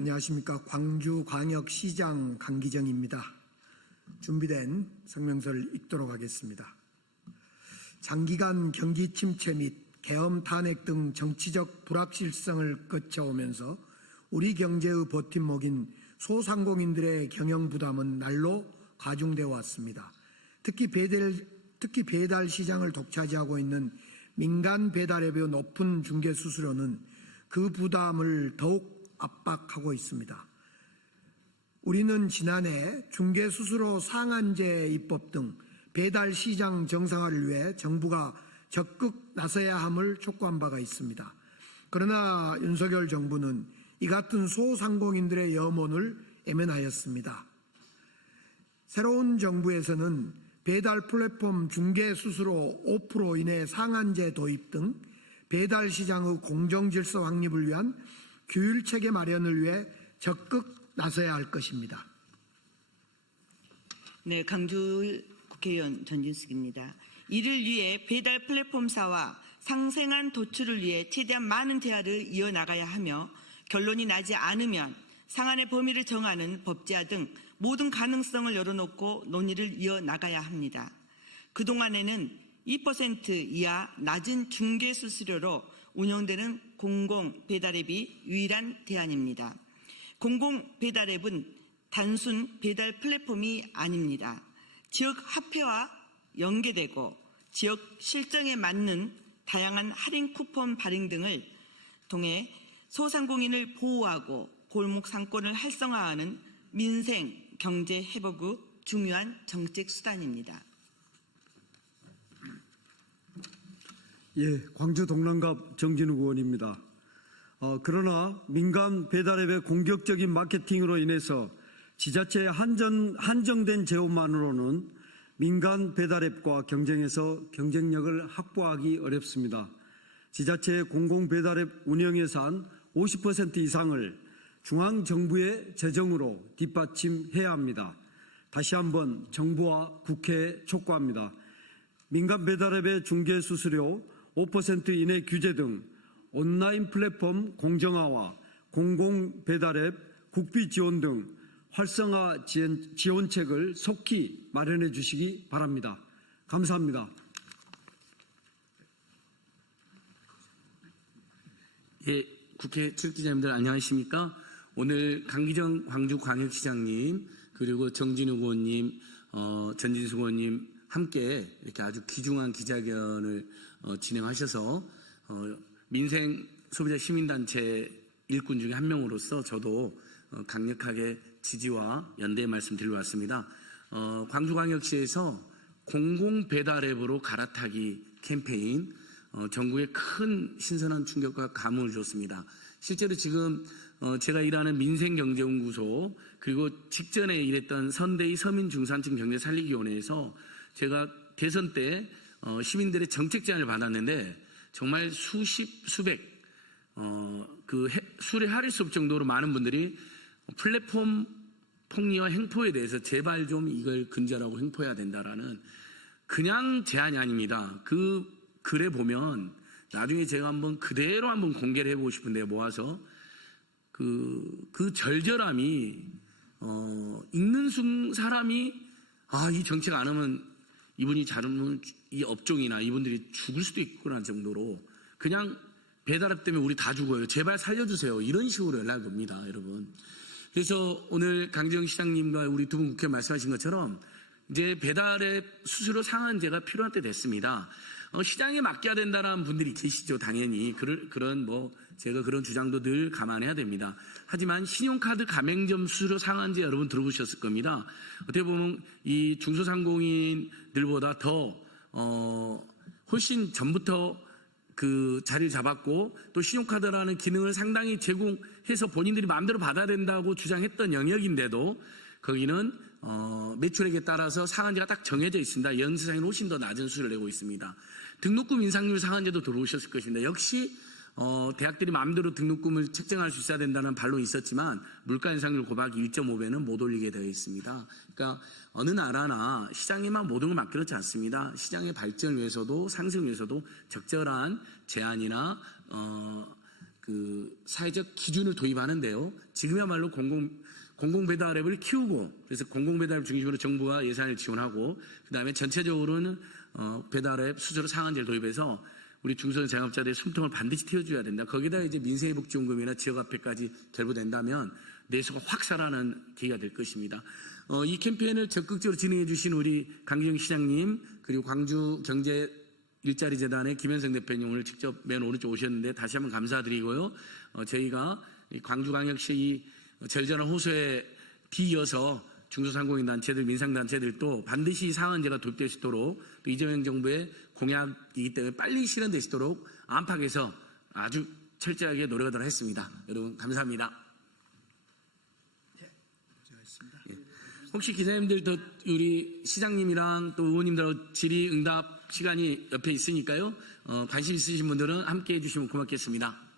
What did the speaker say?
안녕하십니까. 광주광역시장 강기정입니다. 준비된 성명서를 읽도록 하겠습니다. 장기간 경기 침체 및 계엄 탄핵 등 정치적 불확실성을 거쳐오면서 우리 경제의 버팀목인 소상공인들의 경영 부담은 날로 가중되어 왔습니다. 특히 배달 시장을 독차지하고 있는 민간 배달앱의 높은 중개 수수료는 그 부담을 더욱 압박하고 있습니다. 우리는 지난해 중개 수수료 상한제 입법 등 배달 시장 정상화를 위해 정부가 적극 나서야 함을 촉구한 바가 있습니다. 그러나 윤석열 정부는 이 같은 소상공인들의 염원을 애면하였습니다. 새로운 정부에서는 배달 플랫폼 중개 수수료 5% 이내 상한제 도입 등 배달 시장의 공정질서 확립을 위한 규율체계 마련을 위해 적극 나서야 할 것입니다. 네, 강주 국회의원 전진숙입니다. 이를 위해 배달 플랫폼사와 상생한 도출을 위해 최대한 많은 대화를 이어나가야 하며 결론이 나지 않으면 상한의 범위를 정하는 법제화 등 모든 가능성을 열어놓고 논의를 이어나가야 합니다. 그동안에는 2% 이하 낮은 중개 수수료로 운영되는 공공 배달앱이 유일한 대안입니다. 공공 배달앱은 단순 배달 플랫폼이 아닙니다. 지역 화폐와 연계되고 지역 실정에 맞는 다양한 할인 쿠폰 발행 등을 통해 소상공인을 보호하고 골목 상권을 활성화하는 민생 경제 회복의 중요한 정책 수단입니다. 예, 광주 동남갑 정진욱 의원입니다. 그러나 민간 배달앱의 공격적인 마케팅으로 인해서 지자체의 한정된 재원만으로는 민간 배달앱과 경쟁해서 경쟁력을 확보하기 어렵습니다. 지자체의 공공 배달앱 운영 예산 50% 이상을 중앙정부의 재정으로 뒷받침해야 합니다. 다시 한번 정부와 국회에 촉구합니다. 민간 배달앱의 중개 수수료 5% 이내 규제 등 온라인 플랫폼 공정화와 공공 배달앱 국비 지원 등 활성화 지원책을 속히 마련해 주시기 바랍니다. 감사합니다. 예, 국회 출입기자님들 안녕하십니까? 오늘 강기정 광주광역시장님 그리고 정진욱 의원님, 전진숙 의원님 함께 이렇게 아주 귀중한 기자회견을 진행하셔서 민생 소비자 시민단체 일꾼 중에 한 명으로서 저도 강력하게 지지와 연대의 말씀 드리러 왔습니다. 광주광역시에서 공공배달앱으로 갈아타기 캠페인 전국에 큰 신선한 충격과 감흥을 줬습니다. 실제로 지금 제가 일하는 민생경제연구소 그리고 직전에 일했던 선대위 서민중산층 경제살리기위원회에서 제가 대선 때 시민들의 정책 제안을 받았는데 정말 수백 수레하릴 수 없을 정도로 많은 분들이 플랫폼 폭리와 횡포에 대해서 제발 좀 이걸 근절하고 횡포해야 된다라는 그냥 제안이 아닙니다. 그 글에 보면 나중에 제가 한번 그대로 한번 공개를 해보고 싶은데요. 모아서 그 절절함이 읽는 사람이 이 정책 안 하면 이분이 잘하면 이 업종이나 이분들이 죽을 수도 있구나 정도로 그냥 배달앱 때문에 우리 다 죽어요. 제발 살려주세요. 이런 식으로 연락이 옵니다. 여러분. 그래서 오늘 강지영 시장님과 우리 두 분 국회의원 말씀하신 것처럼 이제 배달앱 수수료 상한제가 필요한 때 됐습니다. 시장에 맡겨야 된다는 분들이 계시죠. 당연히. 제가 그런 주장도 늘 감안해야 됩니다. 하지만 신용카드 가맹점 수수료 상한제 여러분 들어보셨을 겁니다. 어떻게 보면 이 중소상공인들보다 훨씬 전부터 그 자리를 잡았고 또 신용카드라는 기능을 상당히 제공해서 본인들이 마음대로 받아야 된다고 주장했던 영역인데도 거기는 매출액에 따라서 상한제가 딱 정해져 있습니다. 연수상에는 훨씬 더 낮은 수수료를 내고 있습니다. 등록금 인상률 상한제도 들어오셨을 것입니다. 역시 대학들이 마음대로 등록금을 책정할 수 있어야 된다는 반론이 있었지만 물가 인상률 곱하기 1.5배는 못 올리게 되어 있습니다. 그러니까 어느 나라나 시장에만 모든 걸 맡겨놓지 않습니다. 시장의 발전을 위해서도 상승을 위해서도 적절한 제한이나 그 사회적 기준을 도입하는데요. 지금이야말로 공공 배달 앱을 키우고 그래서 공공 배달 앱 중심으로 정부가 예산을 지원하고 그다음에 전체적으로는 배달 앱 수수료 상한제를 도입해서 우리 중소형 자영업자들의 숨통을 반드시 틔워줘야 된다. 거기다 이제 민생회복지원금이나 지역화폐까지 결부된다면 내수가 확 살아나는 계기가 될 것입니다. 이 캠페인을 적극적으로 진행해 주신 우리 강기정 시장님 그리고 광주경제 일자리재단의 김현성 대표님 오늘 직접 맨 오른쪽 오셨는데 다시 한번 감사드리고요. 저희가 광주광역시 이 절전한 호소에 뒤이어서 중소상공인 단체들, 민상단체들도 반드시 상한제가 도입될 수 있도록 또 이재명 정부의 공약이기 때문에 빨리 실현될 수 있도록 안팎에서 아주 철저하게 노력하도록 했습니다. 여러분 감사합니다. 예. 혹시 기자님들 더 우리 시장님이랑 또 의원님들하고 질의응답 시간이 옆에 있으니까요. 관심 있으신 분들은 함께 해주시면 고맙겠습니다.